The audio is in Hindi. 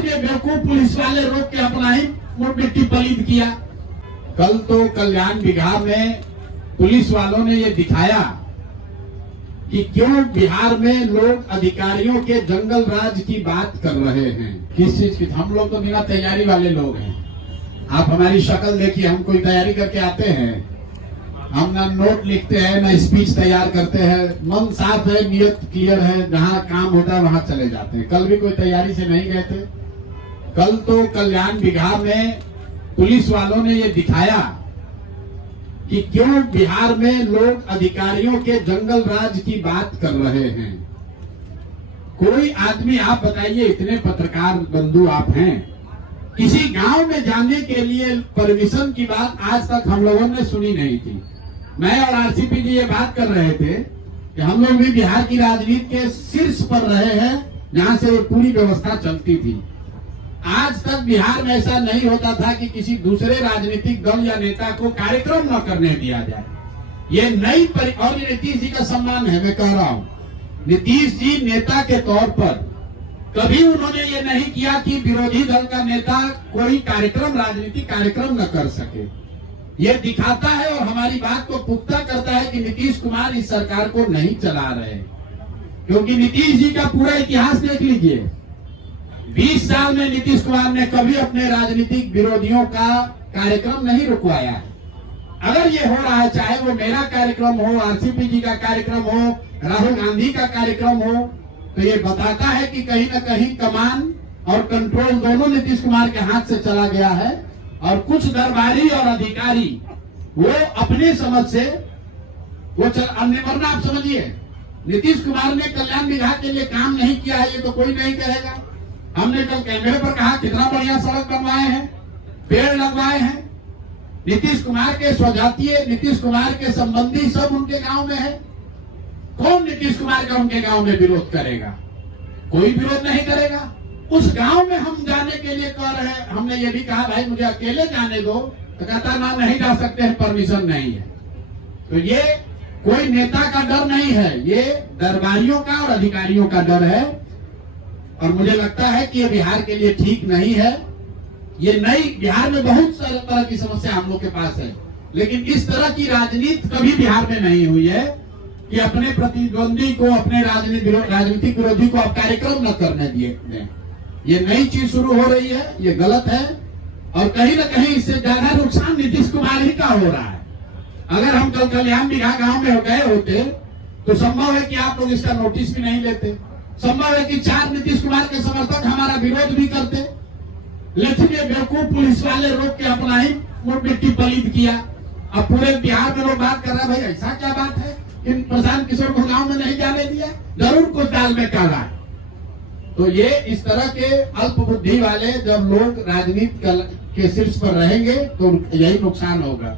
बेवकूफ पुलिस वाले रोक के अपना ही मिट्टी पलीद किया। कल तो कल्याण बिहार में पुलिस वालों ने ये दिखाया कि क्यों बिहार में लोग अधिकारियों के जंगल राज की बात कर रहे हैं। किस चीज की? हम लोग तो बिना तैयारी वाले लोग हैं। आप हमारी शक्ल देखिए, हम कोई तैयारी करके आते हैं? हम ना नोट लिखते हैं ना स्पीच तैयार करते हैं। मन साफ है, नियत क्लियर है, जहाँ काम होता है वहां चले जाते हैं। कल भी कोई तैयारी से नहीं गए थे। कल तो कल्याण बिहार में पुलिस वालों ने ये दिखाया कि क्यों बिहार में लोग अधिकारियों के जंगल राज की बात कर रहे हैं। कोई आदमी, आप बताइए, इतने पत्रकार बंधु आप हैं, किसी गांव में जाने के लिए परमिशन की बात आज तक हम लोगों ने सुनी नहीं थी। मैं और आरसीपी जी ये बात कर रहे थे कि हम लोग भी बिहार की राजनीति के शीर्ष पर रहे हैं, जहां से पूरी व्यवस्था चलती थी। आज तक बिहार में ऐसा नहीं होता था कि किसी दूसरे राजनीतिक दल या नेता को कार्यक्रम न करने दिया जाए। ये नई और ये नीतीश जी का सम्मान है। मैं कह रहा हूं, नीतीश जी नेता के तौर पर कभी उन्होंने ये नहीं किया कि विरोधी दल का नेता कोई कार्यक्रम, राजनीतिक कार्यक्रम न कर सके। ये दिखाता है और हमारी बात को पुख्ता करता है कि नीतीश कुमार इस सरकार को नहीं चला रहे। क्योंकि नीतीश जी का पूरा इतिहास देख लीजिए। 20 साल में नीतीश कुमार ने कभी अपने राजनीतिक विरोधियों का कार्यक्रम नहीं रुकवाया। अगर ये हो रहा है, चाहे वो मेरा कार्यक्रम हो, आरसीपी जी का कार्यक्रम हो, राहुल गांधी का कार्यक्रम हो, तो ये बताता है कि कहीं न कहीं कमान और कंट्रोल दोनों नीतीश कुमार के हाथ से चला गया है। और कुछ दरबारी और अधिकारी वो अपने समझ से वो वरना आप समझिए, नीतीश कुमार ने कल्याण विभाग के लिए काम नहीं किया है, ये तो कोई नहीं कहेगा। हमने कल कैमरे पर कहा कितना बढ़िया सड़क बनवाए हैं, पेड़ लगवाए हैं। नीतीश कुमार के स्वजातीय, नीतीश कुमार के संबंधी सब उनके गांव में है। कौन नीतीश कुमार का उनके गांव में विरोध करेगा? कोई विरोध नहीं करेगा। उस गांव में हम जाने के लिए कह रहे हैं। हमने ये भी कहा भाई मुझे अकेले जाने दो, तो कहता ना नहीं जा सकते हैं, परमिशन नहीं है। तो ये कोई नेता का डर नहीं है, ये दरबारियों का और अधिकारियों का डर है। और मुझे लगता है कि ये बिहार के लिए ठीक नहीं है। ये नई बिहार में बहुत सारे तरह की समस्या हम लोग के पास है, लेकिन इस तरह की राजनीति कभी बिहार में नहीं हुई है कि अपने प्रतिद्वंदी को, अपने राजनीतिक विरोधी को आप कार्यक्रम न करने दिए। ये नई चीज शुरू हो रही है, ये गलत है। और कहीं न कहीं इससे ज्यादा नुकसान नीतीश कुमार ही का हो रहा है। अगर हम कल कल्याण बिहार गांव में गए होते तो संभव है कि आप लोग इसका नोटिस भी नहीं लेते। संभव है कि 4 नीतीश कुमार के समर्थक हमारा विरोध भी करते। लेकिन ये बेवकूफ पुलिस वाले रोक के अपना ही मिट्टी पलीद किया। अब पूरे बिहार में लोग बात कर रहे हैं, भाई ऐसा क्या बात है कि प्रशांत किशोर को गांव में नहीं जाने दिया? जरूर कुछ दाल में काला है। तो ये इस तरह के अल्प बुद्धि वाले जब लोग राजनीति के शीर्ष पर रहेंगे तो यही नुकसान होगा।